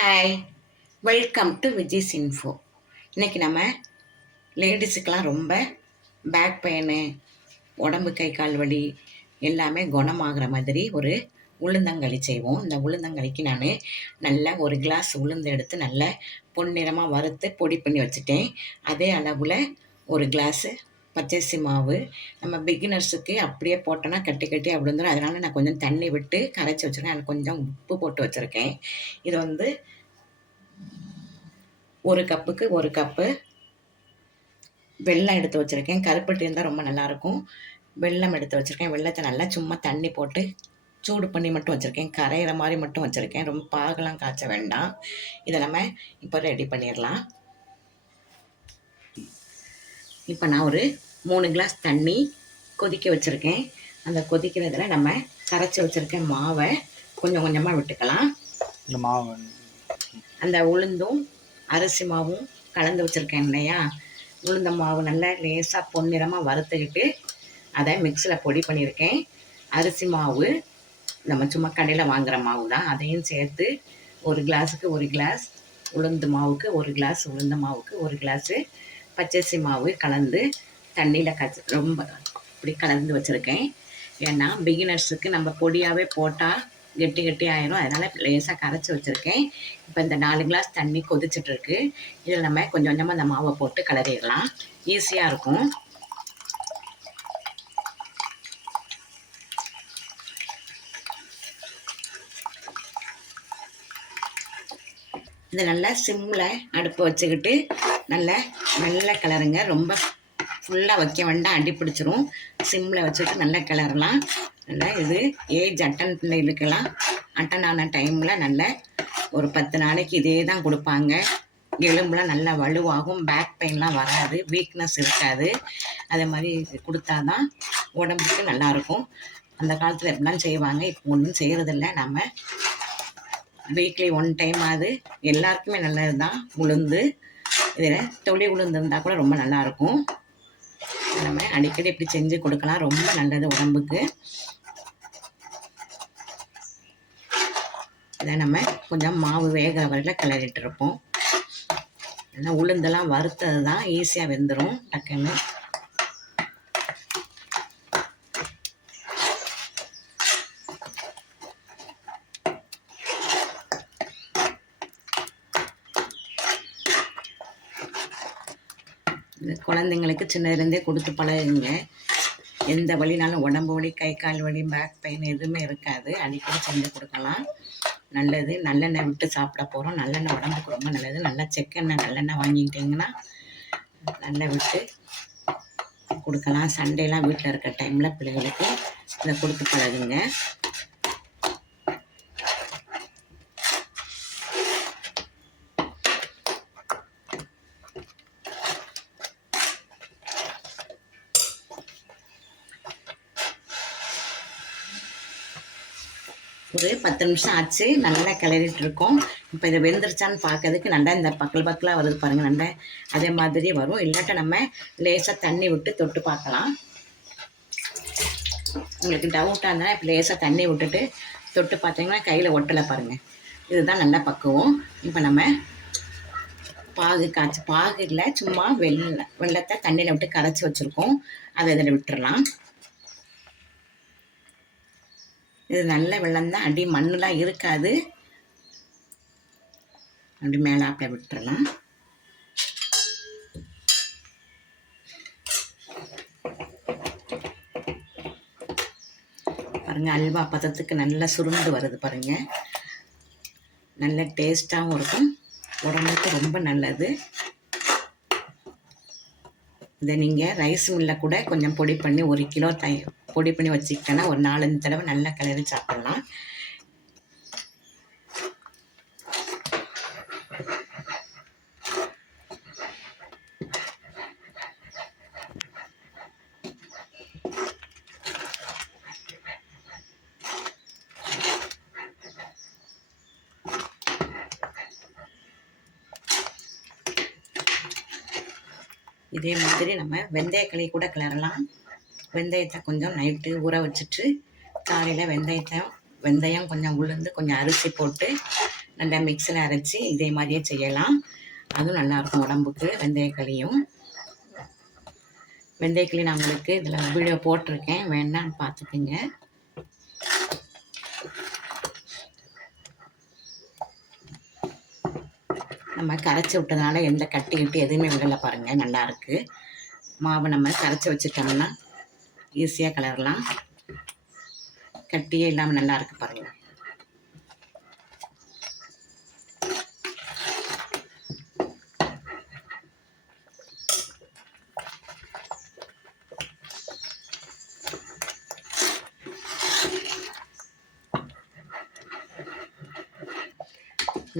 Hi, welcome to Vijay's info. இன்றைக்கி நம்ம லேடிஸுக்கெலாம் ரொம்ப பேக் பெயினு, உடம்பு கை கால் வலி எல்லாமே குணமாகிற மாதிரி ஒரு உளுந்தங்களி செய்வோம். இந்த உளுந்தங்களிக்கு நான் நல்லா ஒரு கிளாஸ் உளுந்து எடுத்து நல்லா பொன்னிறமாக வறுத்து பொடி பண்ணி வச்சுட்டேன். அதே அளவில் ஒரு கிளாஸு பச்சரிசி மாவு. நம்ம பிகினர்ஸுக்கு அப்படியே போட்டோன்னா கட்டி கட்டி அப்படி வந்துடும். அதனால் நான் கொஞ்சம் தண்ணி விட்டு கரைச்சி வச்சுருக்கேன். அதில் கொஞ்சம் உப்பு போட்டு வச்சுருக்கேன். இது வந்து ஒரு கப்புக்கு ஒரு கப்பு வெல்லம் எடுத்து வச்சுருக்கேன். கருப்பட்டி இருந்தால் ரொம்ப நல்லாயிருக்கும். வெல்லம் எடுத்து வச்சுருக்கேன். வெல்லத்தை நல்லா சும்மா தண்ணி போட்டு சூடு பண்ணி மட்டும் வச்சுருக்கேன். கரையிற மாதிரி மட்டும் வச்சுருக்கேன். ரொம்ப பாகெல்லாம் காய்ச்ச வேண்டாம். இதை நம்ம இப்போ ரெடி பண்ணிடலாம். இப்போ நான் ஒரு 3 கிளாஸ் தண்ணி கொதிக்க வச்சுருக்கேன். அந்த கொதிக்கிறதில் நம்ம கரைச்சி வச்சுருக்கேன் மாவை கொஞ்சம் கொஞ்சமாக விட்டுக்கலாம். இந்த மாவு அந்த உளுந்தும் அரிசி மாவும் கலந்து வச்சுருக்கேன் இல்லையா, உளுந்த மாவு நல்லா லேசாக பொன்னிறமாக வறுத்துக்கிட்டு அதை மிக்ஸியில் பொடி பண்ணியிருக்கேன். அரிசி மாவு நம்ம சும்மா கடையில் வாங்குகிற மாவு தான், அதையும் சேர்த்து ஒரு கிளாஸுக்கு ஒரு கிளாஸ் உளுந்து மாவுக்கு ஒரு கிளாஸ் உளுந்த மாவுக்கு ஒரு கிளாஸு பச்சரிசி மாவு கலந்து தண்ணியில் ரொம்ப இப்படி கலந்து வச்சுருக்கேன். ஏன்னா பிகினர்ஸுக்கு நம்ம பொடியாகவே போட்டால் கெட்டி கெட்டி ஆயிரும். அதனால் லேசாக கரைச்சி வச்சுருக்கேன். இப்போ இந்த 4 கிளாஸ் தண்ணி கொதிச்சிட்ருக்கு. இதில் நம்ம கொஞ்சம் கொஞ்சமாக அந்த மாவை போட்டு கிளறிடலாம். ஈஸியாக இருக்கும். இதை நல்லா சிம்மில் அடுப்பை வச்சுக்கிட்டு நல்லா நல்லா கிளறுங்க. ரொம்ப ஃபுல்லாக வைக்க வேண்டாம், அடி பிடிச்சிரும். சிம்மில் வச்சுட்டு நல்லா கிளறலாம். நல்லா இது ஏஜ் அட்டன் பிள்ளைகளுக்கெல்லாம் அட்டன் ஆன டைமில் நல்ல ஒரு 10 நாளைக்கு இதே தான் கொடுப்பாங்க. எலும்புலாம் நல்லா வலுவாகும், பேக் பெயின்லாம் வராது, வீக்னஸ் இருக்காது. அதே மாதிரி கொடுத்தா தான் உடம்புக்கு நல்லாயிருக்கும். அந்த காலத்தில் எப்படிலாம் செய்வாங்க, இப்போ ஒன்றும் செய்கிறதில்ல. நம்ம வீக்லி 1 டைம் அது எல்லாருக்குமே நல்லது தான். உளுந்து இதில் தொளி உளுந்து இருந்தால் கூட ரொம்ப நல்லாயிருக்கும். நம்ம அடிக்கடி இப்படி செஞ்சு கொடுக்கலாம், ரொம்ப நல்லது உடம்புக்கு. இதை நம்ம கொஞ்சம் மாவு வேகிற வரையில் கிளறிட்டு இருப்போம். ஏன்னா உளுந்தெல்லாம் வறுத்தது தான், ஈஸியாக வெந்துடும் டக்குன்னு. குழந்தைங்களுக்கு சின்னதுலேருந்தே கொடுத்து பழகுங்க. எந்த வலினாலும் உடம்பு வலி, கை கால் வலி, பேக் பெயின் எதுவுமே இருக்காது. அடிக்கடி செஞ்சு கொடுக்கலாம். நல்லது. நல்லெண்ணெய் விட்டு சாப்பிட போகிறோம். நல்லெண்ணெய் உடம்புக்கு ரொம்ப நல்லது. நல்லா செக்கெண்ணெய் நல்லெண்ணெய் வாங்கிக்கிட்டிங்கன்னா நல்லா விட்டு கொடுக்கலாம். சண்டேலாம் வீட்டில் இருக்க டைமில் பிள்ளைகளுக்கு இதை கொடுத்து பழகுங்க. ஒரு 10 நிமிஷம் ஆச்சு. நல்லா கிளறிட்டு இருக்கோம். இப்போ இதை வெந்துருச்சான்னு பார்க்கறதுக்கு நல்லா இந்த பக்கலாக வருது பாருங்கள். நல்லா அதே மாதிரி வரும். இல்லாட்ட நம்ம லேசாக தண்ணி விட்டு தொட்டு பார்க்கலாம். உங்களுக்கு டவுட்டாக இருந்தால் இப்போ லேசாக தண்ணி விட்டுட்டு தொட்டு பார்த்தீங்கன்னா கையில் ஒட்டலை பாருங்கள். இதுதான் நல்லா பக்குவம். இப்போ நம்ம பாகு இல்லை, சும்மா வெள்ளத்தை தண்ணியில் விட்டு கரைச்சி வச்சுருக்கோம். அதை இதில் விட்டுடலாம். இது நல்ல வெள்ளம் தான், அடி மண்ணெலாம் இருக்காது. அப்படி மேலாப்பில் விட்டுறலாம். பாருங்கள், அல்வா பதத்துக்கு நல்லா சுருண்டு வருது பாருங்கள். நல்ல டேஸ்ட்டாகவும் இருக்கும், உடம்புக்கு ரொம்ப நல்லது. இதை நீங்கள் ரைஸ் மில்லில் கூட கொஞ்சம் பொடி பண்ணி 1 கிலோ பொடி பண்ணி வச்சுக்கிட்டேன்னா ஒரு 4-5 தடவை நல்லா கிளறி சாப்பிட்லாம். இதே மாதிரி நம்ம வெந்தயக்களி கூட கிளறலாம். வெந்தயத்தை கொஞ்சம் நைட்டு ஊற வச்சுட்டு காலையில் வெந்தயம் கொஞ்சம் உளுந்து கொஞ்சம் அரிசி போட்டு நல்லா மிக்ஸில் அரைச்சி இதே மாதிரியே செய்யலாம். அதுவும் நல்லாயிருக்கும் உடம்புக்கு. வெந்தயக்களி நான் உங்களுக்கு இதில் வீடியோ போட்டிருக்கேன், வேணான்னு பார்த்துக்குங்க. நம்ம கரைச்சி விட்டதுனால எந்த கட்டி எதுவுமே விடலை பாருங்கள், நல்லாயிருக்கு. மாவை நம்ம கரைச்சி வச்சுட்டோம்னா ஈஸியாக கலரலாம். கட்டியே இல்லாமல் நல்லாயிருக்கு பாருங்கள்.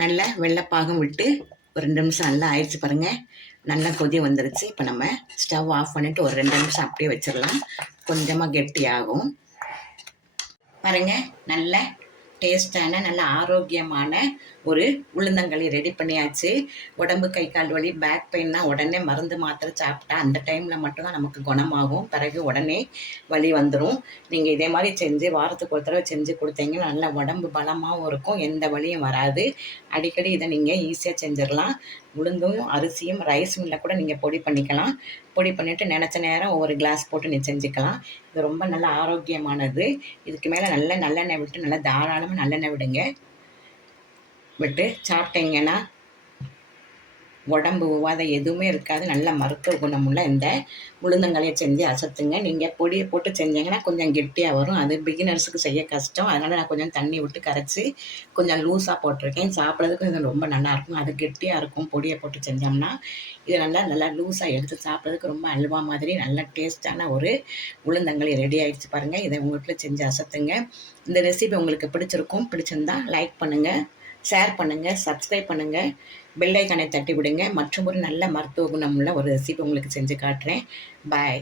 நல்லா வெள்ளைப்பாகம் விட்டு ஒரு 2 நிமிஷம் நல்லா ஆயிடுச்சு பாருங்கள். நல்லா கொதி வந்துருச்சு. இப்போ நம்ம ஸ்டவ் ஆஃப் பண்ணிவிட்டு ஒரு 2 நிமிஷம் அப்படியே வச்சிடலாம். கொஞ்சமாக கெட்டியாகும் பாருங்கள். நல்ல டேஸ்டான நல்ல ஆரோக்கியமான ஒரு உளுந்தங்களி ரெடி பண்ணியாச்சு. உடம்பு கை கால் வலி பேக் பெயின்னா உடனே மருந்து மாத்திரை சாப்பிட்டா அந்த டைமில் மட்டும்தான் நமக்கு குணமாகும். பிறகு உடனே வலி வந்துடும். நீங்கள் இதே மாதிரி செஞ்சு வாரத்துக்கு ஒரு தடவை செஞ்சு கொடுத்தீங்கன்னா நல்ல உடம்பு பலமாகவும் இருக்கும், எந்த வலியும் வராது. அடிக்கடி இதை நீங்கள் ஈஸியாக செஞ்சிடலாம். உளுந்தும் அரிசியும் ரைஸ் மில்லில் கூட நீங்கள் பொடி பண்ணிக்கலாம். பொடி பண்ணிவிட்டு நினச்ச நேரம் ஒவ்வொரு கிளாஸ் போட்டு நீ செஞ்சுக்கலாம். இது ரொம்ப நல்ல ஆரோக்கியமானது. இதுக்கு மேலே நல்லெண்ணெய் விட்டு நல்லா தாராளமாக நல்லெண்ணெய் விட்டு சாப்பிட்டீங்கன்னா உடம்பு உவாத எதுவுமே இருக்காது. நல்ல மருத்துவ குணமுள்ள இந்த உளுந்தங்களியை செஞ்சு அசத்துங்க. நீங்கள் பொடியை போட்டு செஞ்சீங்கன்னா கொஞ்சம் கெட்டியாக வரும். அது பிகினர்ஸுக்கு செய்ய கஷ்டம். அதனால் நான் கொஞ்சம் தண்ணி விட்டு கரைச்சி கொஞ்சம் லூஸாக போட்டிருக்கேன். சாப்பிட்றதுக்கும் இது ரொம்ப நல்லாயிருக்கும். அது கெட்டியாக இருக்கும் பொடியை போட்டு செஞ்சோம்னா. இது நல்லா லூஸாக எடுத்து சாப்பிட்றதுக்கு ரொம்ப அல்வா மாதிரி நல்ல டேஸ்டான ஒரு உளுந்தங்களி ரெடி ஆகிடுச்சு பாருங்கள். இதை உங்கள் வீட்டில் செஞ்சு அசத்துங்க. இந்த ரெசிபி உங்களுக்கு பிடிச்சிருந்தா லைக் பண்ணுங்கள், ஷேர் பண்ணுங்கள், சப்ஸ்கிரைப் பண்ணுங்கள், பெல் ஐக்கானை தட்டி விடுங்க. மற்றும் ஒரு நல்ல மருத்துவ குணமுள்ள ஒரு ரெசிபி உங்களுக்கு செஞ்சு காட்டுறேன். பாய்.